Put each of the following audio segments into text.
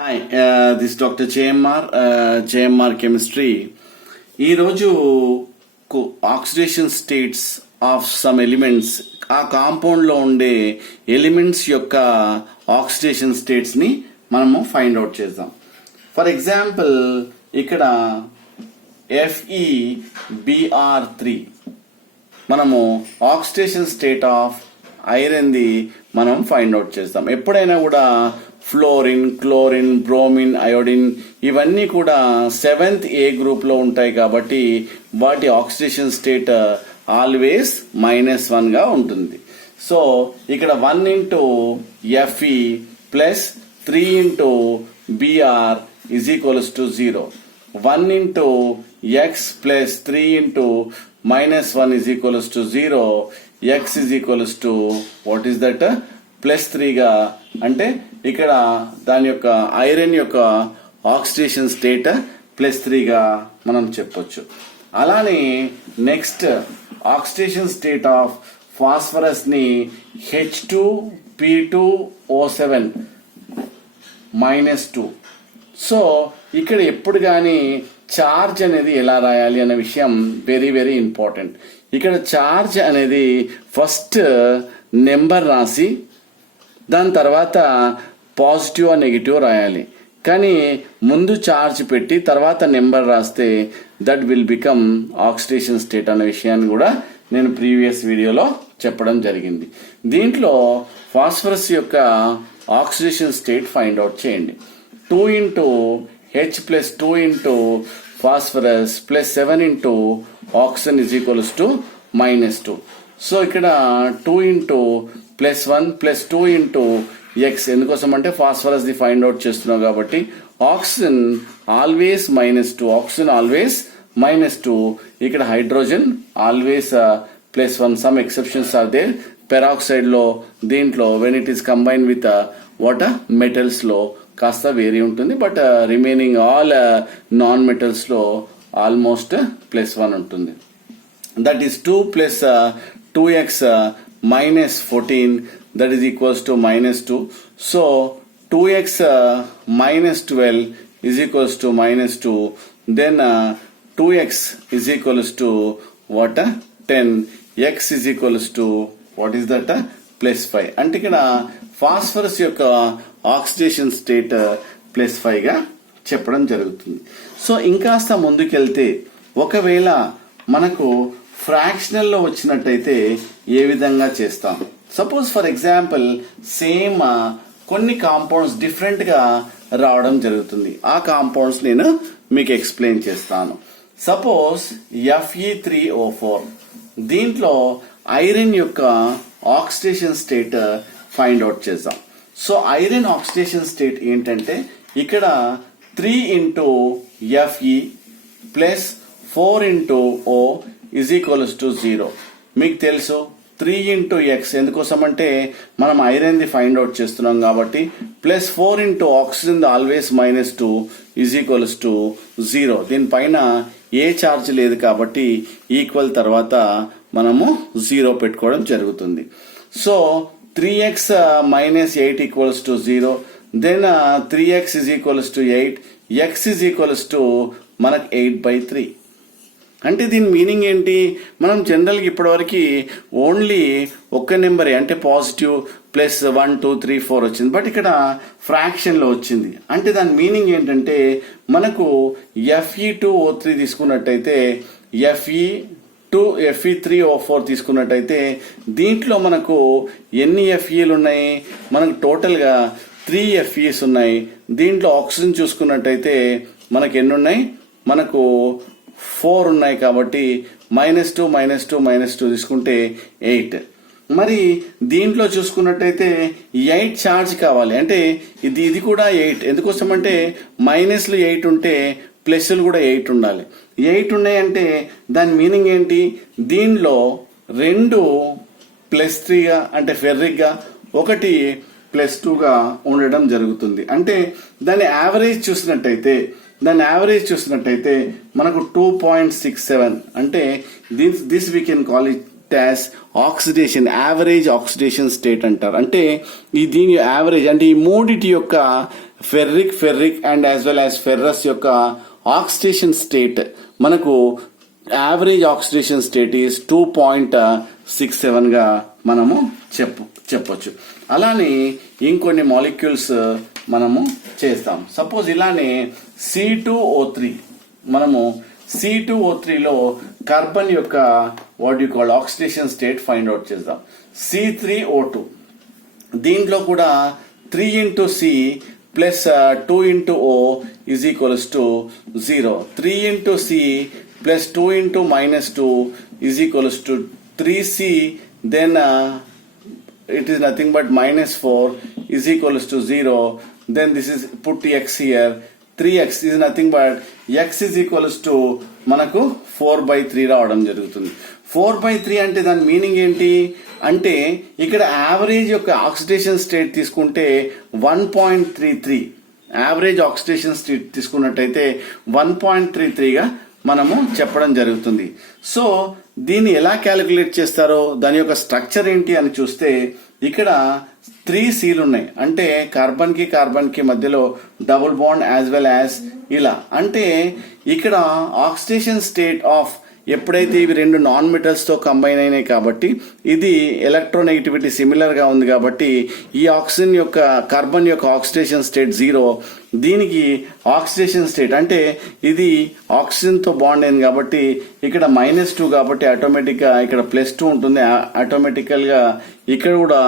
Hi, this doctor JMR chemistry. ఈరోజు oxidation states of some elements, ఆ కాంపౌండ్లో ఉండే ఎలిమెంట్స్ యొక్క ఆక్సిడేషన్ స్టేట్స్ని మనము ఫైండ్ అవుట్ చేద్దాం. ఫర్ ఎగ్జాంపుల్ ఇక్కడ FeBr3 మనము ఆక్సిడేషన్ స్టేట్ ఆఫ్ ఐరన్ ది మనం ఫైండ్ అవుట్ చేస్తాం. ఎప్పుడైనా కూడా ఫ్లోరిన్, క్లోరిన్, బ్రోమిన్, అయోడిన్ ఇవన్నీ కూడా 7th A గ్రూప్ లో ఉంటాయి కాబట్టి వాటి ఆక్సిడేషన్ స్టేట్ ఆల్వేస్ -1 గా ఉంటుంది. సో ఇక్కడ 1 into Fe plus 3 into Br is equals to 0. 1 into X plus 3 into -1 is equals to 0. X is equals to what is that? +3 గా, అంటే ఇక్కడ దాని యొక్క ఐరన్ యొక్క ఆక్సిడేషన్ స్టేట్ +3 గా మనం చెప్పొచ్చు. అలానే next oxidation state of phosphorus ని H2P2O7 -2. సో ఇక్కడ ఎప్పుడు కానీ చార్జ్ అనేది ఎలా రాయాలి అనే విషయం వెరీ వెరీ ఇంపార్టెంట్. ఇక్కడ చార్జ్ అనేది ఫస్ట్ నెంబర్ రాసి దాని తర్వాత పాజిటివ్ నెగిటివ్ రాయాలి. కానీ ముందు చార్జ్ పెట్టి తర్వాత నెంబర్ రాస్తే that will become oxidation state అనే విషయాన్ని కూడా నేను ప్రీవియస్ వీడియోలో చెప్పడం జరిగింది. దీంట్లో ఫాస్ఫరస్ యొక్క ఆక్సిడేషన్ స్టేట్ ఫైండ్ అవుట్ చేయండి. 2 into H plus 2 into phosphorus plus 7 into oxygen is equals to -2. So ఇక్కడ 2 into +1 plus 2 into X ఎందుకోసం అంటే ఫాస్ఫరస్ ది ఫైండ్ అవుట్ చేస్తున్నాం కాబట్టి ఆక్సిజన్ ఆల్వేస్ -2, ఆక్సిజన్ ఆల్వేస్ -2. ఇక్కడ hydrogen always +1. Some exceptions are there. Peroxide లో దీంట్లో when it is combine with water metals లో కాస్త వేరీ ఉంటుంది. But remaining all non metals లో ఆల్మోస్ట్ +1 ఉంటుంది. That is 2 plus 2x -14 that is equals to -2. So 2x -12 is equals to -2. Then 2x is equals to what? 10. X is equals to what is that? +5. అంటే ఇక్కడ phosphorus యొక్క oxidation state +5 గా చెప్పడం జరుగుతుంది. So ఇంకాస్త ముందుకెళ్తే ఒకవేళ మనకు ఫ్రాక్షనల్ లో వచ్చినట్టయితే ఏ విధంగా చేస్తాం? సపోజ్ ఫర్ ఎగ్జాంపుల్ సేమ్ కొన్ని కాంపౌండ్స్ డిఫరెంట్ గా రావడం జరుగుతుంది. ఆ కాంపౌండ్స్ నేను మీకు ఎక్స్ప్లెయిన్ చేస్తాను. సపోజ్ Fe3O4 దీంట్లో ఐరన్ యొక్క ఆక్సిడేషన్ స్టేట్ ఫైండ్ అవుట్ చేద్దాం. సో ఐరన్ ఆక్సిడేషన్ స్టేట్ ఏంటంటే ఇక్కడ 3 into Fe plus 4 into O is equals to 0. మీకు తెలుసు 3 into X ఎందుకోసం అంటే మనం ఐరన్ ది ఫైండ్ అవుట్ చేస్తున్నాం కాబట్టి plus 4 into oxygen always -2 is equals to 0. దీనిపైన ఏ ఛార్జ్ లేదు కాబట్టి ఈక్వల్ తర్వాత మనము 0 పెట్టుకోవడం జరుగుతుంది. So 3x -8 equals to 0. Then 3x is equals to 8. X is equals to మనకు 8/3. అంటే దీని మీనింగ్ ఏంటి? మనం జనరల్గా ఇప్పటివరకు ఓన్లీ ఒక్క నెంబరే అంటే పాజిటివ్ ప్లస్ 1 2 3 4 వచ్చింది. బట్ ఇక్కడ ఫ్రాక్షన్లో వచ్చింది. అంటే దాని మీనింగ్ ఏంటంటే మనకు Fe2O3 తీసుకున్నట్టయితే Fe3O4 తీసుకున్నట్టయితే దీంట్లో మనకు ఎన్ని Feలు ఉన్నాయి? మనకు టోటల్గా 3 Fe's ఉన్నాయి. దీంట్లో ఆక్సిజన్ చూసుకున్నట్టయితే మనకు ఎన్ని ఉన్నాయి? మనకు 4 ఉన్నాయి కాబట్టి -2 -2 -2 తీసుకుంటే 8. మరి దీంట్లో చూసుకున్నట్టయితే 8 ఛార్జ్ కావాలి. అంటే ఇది కూడా 8 ఎందుకోసం అంటే మైనస్లు 8 ఉంటే ప్లస్లు కూడా 8 ఉండాలి. 8 ఉన్నాయంటే దాని మీనింగ్ ఏంటి? దీనిలో 2 +3 గా అంటే ఫెర్రిక్ గా, ఒకటి +2 గా ఉండడం జరుగుతుంది. అంటే దాని యావరేజ్ చూసినట్టయితే మనకు 2.67 అంటే this we can call it as oxidation, average oxidation state అంటారు. అంటే ఈ దీని యావరేజ్ అంటే ఈ మూడిటి యొక్క ferric and as well as ferrous యొక్క ఆక్సిడేషన్ స్టేట్ మనకు యావరేజ్ ఆక్సిడేషన్ స్టేట్ ఈస్ 2.67 గా మనము చెప్పొచ్చు. అలానే ఇంకొన్ని మాలిక్యూల్స్ మనము చేస్తాం. సపోజ్ ఇలానే C2O3 మనము C2O3లో కార్బన్ యొక్క ఆక్సిడేషన్ స్టేట్ ఫైండ్ అవుట్ చేద్దాం. C3O2 దీంట్లో కూడా 3 into C plus 2 into O is equals to 0. 3 into C plus 2 into minus 2 is equals to 3C. Then it is nothing but minus 4 is equals to 0. Then this is put X here. 3X is nothing but X is equals to మనకు 4/3 రావడం జరుగుతుంది. 4/3 అంటే దాని meaning ఏంటి అంటే ఇక్కడ average యొక్క oxidation state తీసుకుంటే 1.33, యావరేజ్ ఆక్సిడేషన్ స్టేట్ తీసుకున్నట్టయితే 1.33గా మనము చెప్పడం జరుగుతుంది. సో దీన్ని ఎలా క్యాలిక్యులేట్ చేస్తారో దాని యొక్క స్ట్రక్చర్ ఏంటి అని చూస్తే ఇక్కడ 3 Cలు ఉన్నాయి. అంటే కార్బన్ కి మధ్యలో double bond as well as ఇలా. అంటే ఇక్కడ ఆక్సిడేషన్ స్టేట్ ఆఫ్ ఎప్పుడైతే ఇవి రెండు నాన్ మెటల్స్ తో కంబైన్ అయినాయి కాబట్టి ఇది ఎలక్ట్రోనెగటివిటీ సిమిలర్ గా ఉంది కాబట్టి ఈ ఆక్సిజన్ యొక్క కార్బన్ యొక్క ఆక్సిడేషన్ స్టేట్ 0, దీనికి ఆక్సిడేషన్ స్టేట్ అంటే ఇది ఆక్సిజన్ తో బాండ్ అయింది కాబట్టి ఇక్కడ -2 కాబట్టి ఆటోమేటిక్ గా ఇక్కడ +2 ఉంటుంది. ఆటోమేటికల్ గా ఇక్కడ కూడా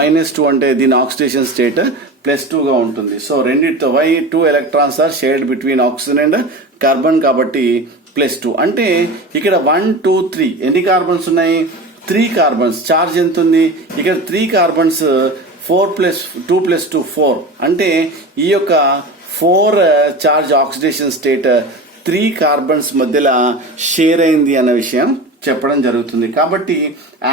-2 అంటే దీని ఆక్సిడేషన్ స్టేట్ +2 గా ఉంటుంది. సో రెండిటితో why 2 electrons are shared between oxygen and carbon కాబట్టి +2 అంటే ఇక్కడ 1 2 3 ఎన్ని కార్బన్స్ ఉన్నాయి? 3 కార్బన్స్. చార్జ్ ఎంత ఉంది? ఇక్కడ 3 కార్బన్స్ 4 + 2 + 2 4 అంటే ఈ యొక్క 4 చార్జ్ ఆక్సిడేషన్ స్టేట్ 3 కార్బన్స్ మధ్యలో షేర్ అయింది అన్న విషయం చెప్పడం జరుగుతుంది. కాబట్టి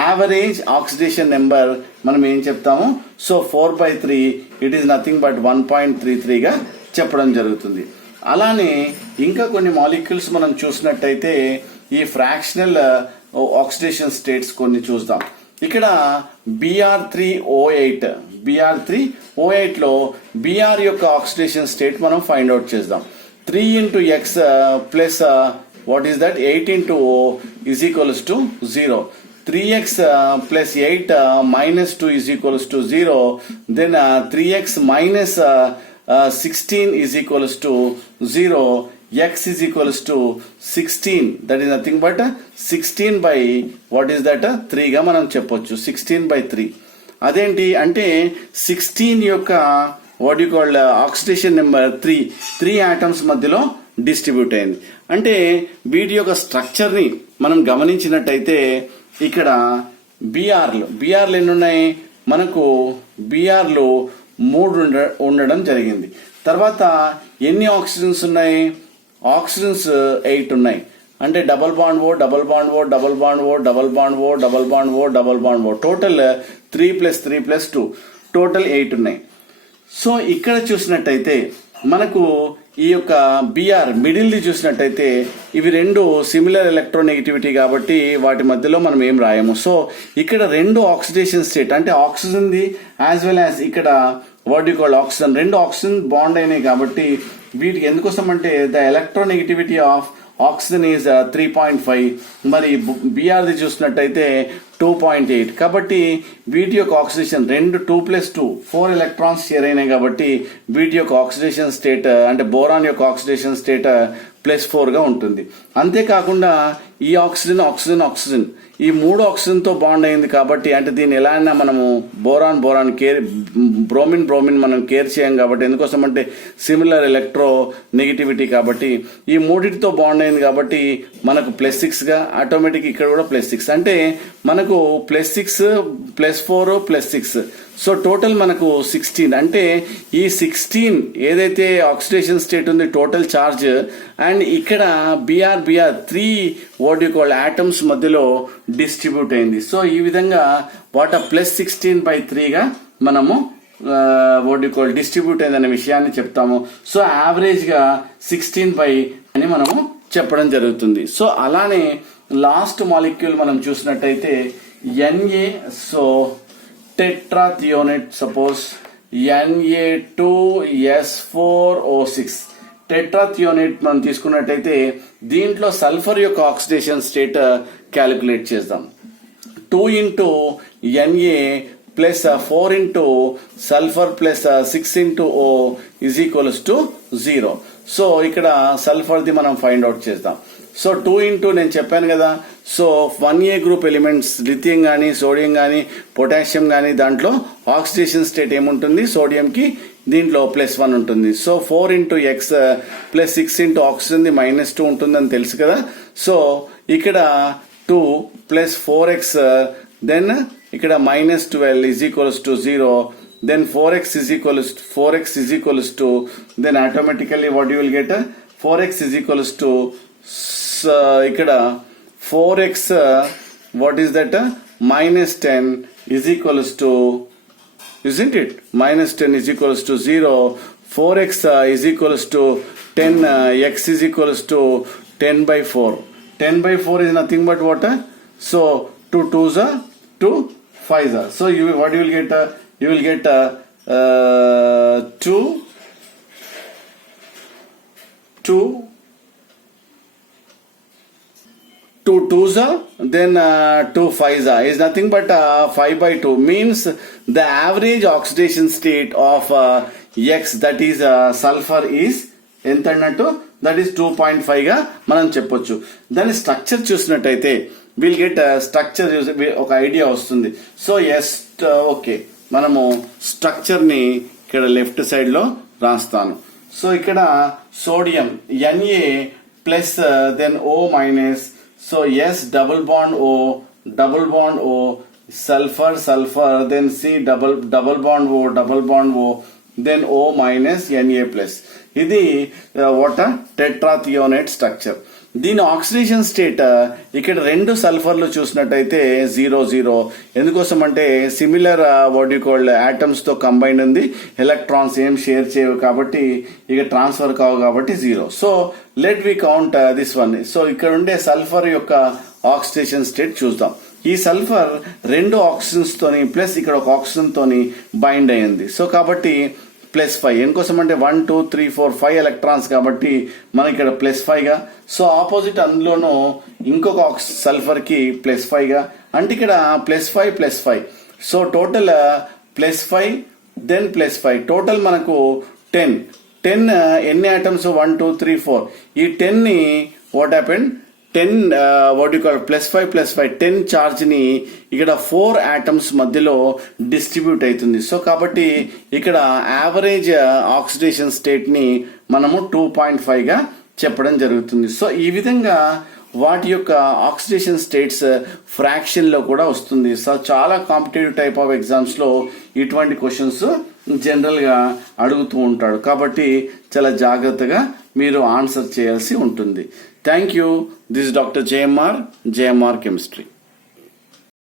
యావరేజ్ ఆక్సిడేషన్ నెంబర్ మనం ఏం చెప్తాము? So 4/3 it is nothing but 1.33గా చెప్పడం జరుగుతుంది. అలానే ఇంకా కొన్ని మాలిక్యూల్స్ మనం చూసినట్టయితే ఈ ఫ్రాక్షనల్ ఆక్సిడేషన్ స్టేట్స్ కొన్ని చూద్దాం. ఇక్కడ Br3O8 లో Br యొక్క ఆక్సిడేషన్ స్టేట్ మనం ఫైండ్ అవుట్ చేద్దాం. 3 into X plus what is that 8 into O is equals to 0. 3x plus 8 minus 2 is equals to 0. Then 3x minus 16 is equals to 0. X is equals to 16. That is nothing but 16 by what is that 3 గా మనం చెప్పొచ్చు. 16/3 అదేంటి అంటే 16 యొక్క what you call oxidation number 3 atoms మధ్యలో distribute అయింది. అంటే వీటి యొక్క స్ట్రక్చర్ ని మనం గమనించినట్టయితే ఇక్కడ బిఆర్లు ఎన్ని ఉన్నాయి? మనకు బిఆర్లు 3 ఉండడం జరిగింది. తర్వాత ఎన్ని ఆక్సిజన్స్ ఉన్నాయి? ఆక్సిజన్స్ 8 ఉన్నాయి. అంటే double bond O total 3 + 3 + 2 total 8 ఉన్నాయి. సో ఇక్కడ చూసినట్టయితే మనకు ఈ యొక్క బిఆర్ మిడిల్ ది చూసినట్టయితే ఇవి రెండు సిమిలర్ ఎలక్ట్రోనెగటివిటీ కాబట్టి వాటి మధ్యలో మనం ఏం రాయము. సో ఇక్కడ రెండు ఆక్సిడేషన్ స్టేట్ అంటే oxygen the as well as ఇక్కడ వాట్ యు కాల్ ఆక్సిజన్ రెండు ఆక్సిజన్ బాండ్ అయినాయి కాబట్టి వీటికి ఎందుకోసం అంటే the electronegativity of oxygen is 3.5 మరి బిఆర్ ది చూసినట్టయితే 2.8 కాబట్టి వీటి యొక్క ఆక్సిడేషన్ 2 + 2 4 ఎలక్ట్రాన్స్ షేర్ అయినాయి కాబట్టి వీటి యొక్క ఆక్సిడేషన్ స్టేట్ అంటే బోరాన్ యొక్క ఆక్సిడేషన్ స్టేట్ +4 గా ఉంటుంది. అంతేకాకుండా ఈ ఆక్సిజన్ ఈ 3 ఆక్సిజన్ తో బాండ్ అయింది కాబట్టి అంటే దీన్ని ఎలా అయినా మనము బోరాన్ కేర్ బ్రోమిన్ మనం కేర్ చేయం కాబట్టి ఎందుకోసం అంటే సిమిలర్ ఎలక్ట్రో నెగిటివిటీ కాబట్టి ఈ మూడిటితో బాండ్ అయింది కాబట్టి మనకు +6 గా ఆటోమేటిక్ ఇక్కడ కూడా +6 అంటే మనకు +6 +4 +6 సో టోటల్ మనకు 16 అంటే ఈ 16 ఏదైతే ఆక్సిడేషన్ స్టేట్ ఉంది టోటల్ చార్జ్ అండ్ ఇక్కడ BR 3 what you call atoms మధ్యలో డిస్ట్రిబ్యూట్ అయింది. సో ఈ విధంగా వాట్ +16/3 గా మనము వాట్ యు కాల్ డిస్ట్రిబ్యూట్ అయిందనే విషయాన్ని చెప్తాము. సో యావరేజ్ గా 16 అని మనము చెప్పడం జరుగుతుంది. సో అలానే లాస్ట్ మాలిక్యూల్ మనం చూసినట్టయితే Na. సో టెట్రాథియోనేట్ సపోజ్ Na2S4O6 టెట్రాథియోనేట్ మనం తీసుకున్నట్టయితే దీంట్లో సల్ఫర్ యొక్క ఆక్సిడేషన్ స్టేట్ క్యాలిక్యులేట్ చేద్దాం. 2 into Na plus 4 into sulfur plus 6 into O is equals to 0. So ఇక్కడ సల్ఫర్ ది మనం ఫైండ్ అవుట్ చేద్దాం. సో 2 into నేను చెప్పాను కదా, so 1A group elements lithium కానీ సోడియం కానీ పొటాషియం కానీ దాంట్లో ఆక్సిడేషన్ స్టేట్ ఏముంటుంది, సోడియంకి దీంట్లో +1 ఉంటుంది. So 4 into X plus 6 into oxygen the -2 ఉంటుందని తెలుసు కదా. సో ఇక్కడ 2 plus 4X దెన్ ఇక్కడ -12 is equals to 0. Then 4x is equals to then automatically what you will get, 4x is equals to ఇక్కడ 4x what is that, -10 is equals to, isn't it, -10 is equals to 0. 4x is equals to 10, x is equals to 10/4. 10/4 is nothing but what, so 2 2s are 2 5s are, so what you will get, you will get 2 2s are, then 2 5s are is nothing but 5/2, means the average oxidation state of X, that is sulfur, is ఎంత అన్నట్టు, that is 2.5 గా మనం చెప్పొచ్చు. దాని structure చూసినట్టయితే will get structure, ఒక idea వస్తుంది. So yes okay, మనము స్ట్రక్చర్ ని ఇక్కడ లెఫ్ట్ సైడ్ లో రాస్తాను. సో ఇక్కడ sodium Na plus then O minus, so S double bond O, sulphur then C double bond O then O minus Na plus. ఇది what tetrathionate structure. దీని oxidation state ఇక్కడ 2 సల్ఫర్లు చూసినట్టయితే 0 ఎందుకోసం అంటే similar what you called atoms తో combine ఉంది, electrons ఏం షేర్ చేయవు కాబట్టి ఇక ట్రాన్స్ఫర్ కావు కాబట్టి 0. So let we count this one. So ఇక్కడ ఉండే సల్ఫర్ యొక్క ఆక్సిడేషన్ స్టేట్ చూద్దాం. ఈ సల్ఫర్ 2 ఆక్సిజన్స్ తోని ప్లస్ ఇక్కడ ఒక ఆక్సిజన్ తోని బైండ్ అయ్యింది. సో కాబట్టి +5 ఎందుకోసం అంటే 1 2 3 4 5 ఎలక్ట్రాన్స్ కాబట్టి మనం ఇక్కడ +5 గా, సో ఆపోజిట్ అందులోనూ ఇంకొక సల్ఫర్ కి +5 గా, అంటే ఇక్కడ +5 సో టోటల్ +5 దెన్ +5 టోటల్ మనకు 10 ఎన్ని ఐటమ్స్ 1 2 3 4, ఈ 10 ని what happen 10 what you call +5 10 charge ని ఇక్కడ 4 ఆటమ్స్ మధ్యలో డిస్ట్రిబ్యూట్ అవుతుంది. సో కాబట్టి ఇక్కడ యావరేజ్ ఆక్సిడేషన్ స్టేట్ ని మనము 2.5 గా చెప్పడం జరుగుతుంది. సో ఈ విధంగా వాటి యొక్క ఆక్సిడేషన్ స్టేట్స్ ఫ్రాక్షన్ లో కూడా వస్తుంది. సో చాలా కాంపిటేటివ్ టైప్ ఆఫ్ ఎగ్జామ్స్ లో ఇటువంటి క్వశ్చన్స్ జనరల్ గా అడుగుతూ ఉంటాడు కాబట్టి చాలా జాగ్రత్తగా మీరు ఆన్సర్ చేయాల్సి ఉంటుంది. Thank you. This doctor JMR Chemistry.